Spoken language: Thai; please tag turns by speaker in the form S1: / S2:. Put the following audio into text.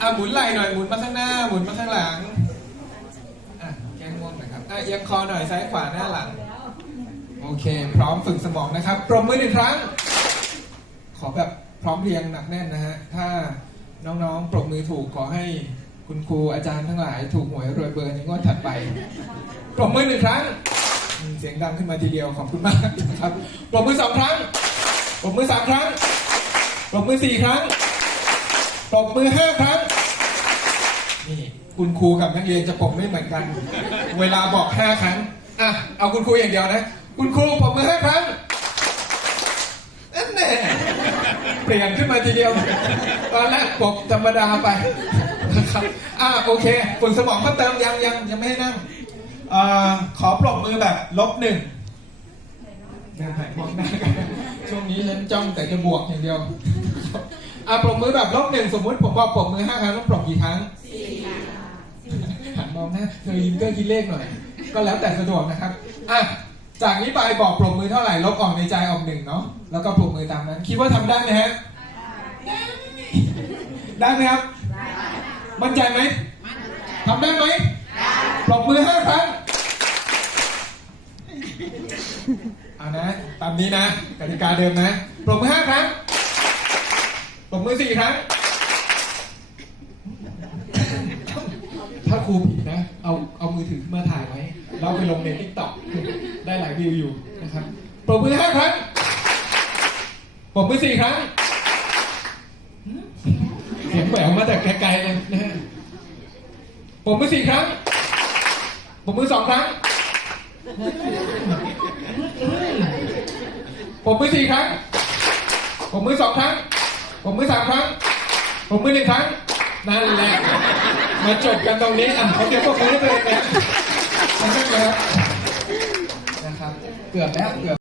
S1: อะหมุนไหล่หน่อยหมุนมาข้างหน้า หมุนมาข้างหลังอะแก้ง่วงหน่อยครับอะเอียงคอหน่อยซ้ายขวาหน้าหลัง โอเค พร้อมฝึกสมองนะครับปรบมือหนึ่งครั้ง ขอแบบพร้อมเพรียงหนักแน่นนะฮะถ้าน้องๆปรบมือถูกขอให้คุณครูอาจารย์ทั้งหลายถูกหวยรวยเบอร์ในงวดถัดไปปรบมือหนึ่งครั้ง เสียงดังขึ้นมาทีเดียวขอบคุณมากนะครับปรบมือสองครั้งปรบมือสามครั้งปรบมือสี่ครั้ง ปรบมือห้าครั้งนี่คุณครูกับนักเรียนจะปรบไม่เหมือนกัน เวลาบอกห้าครั้งอะเอาคุณครูอย่างเดียวนะ คุณครูปรบมือห้าครั้งนั่นแน่เปลี่ยนขึ้นมาทีเดียวตอนแรกปรบธรรมดาไปนะครับอะโอเคฝึกสมองเพิ่มเติมยังยังยังไม่ให้นั่งอ่อขอปรบมือแบบลบหนึ่งเดินหายมองหน้ากันช่วงนี้ฉันจ้องแต่จะบวกอย่างเดียว อะปรบมือแบบลบหนึ่งสมมุติผมบอกปรบมือห้าครั้งต้องปรบกี่ครั้งสี่ค่ะหันมองหน้าเธอยิ้มก็คิดเลขหน่อย ก็แล้วแต่สะดวกนะครับอะจากนี้ไปบอกปรบมือเท่าไหร่ลบออกในใจออกหนึ่งเนาะแล้วก็ปรบมือตามนั้น คิดว่าทำได้ไหมฮะได้ไหมครับ มั่นใจไหมทำได้ไหมปรบมือห้าครั้งเอานะ ตามนี้นะกติกาเดิมนะ ปรบมือห้าครั้ง ปรบมือสี่ครั้ง ถ้าครูผิดนะ เอาเอามือถือขึ้นมาถ่ายไว้ แล้วไปลงในทิกตอกได้หลายวิวอยู่นะครับปรบมือห้าครั้งปรบมือสี่ครั้ง เสียงแหววมาแต่ไกลๆเลยนะฮะปรบมือสี่ครั้งปรบมือสองครั้งปรบมือสี่ครั้งปรบมือสองครั้ง ผมมือสามครั้ง ผมมือหนึ่งครั้ง นั่นแหละ มาจบกันตรงนี้อะเขาเก็บพวกมือให้ตัวเองนะนะครับ เกือบแล้วเกือบ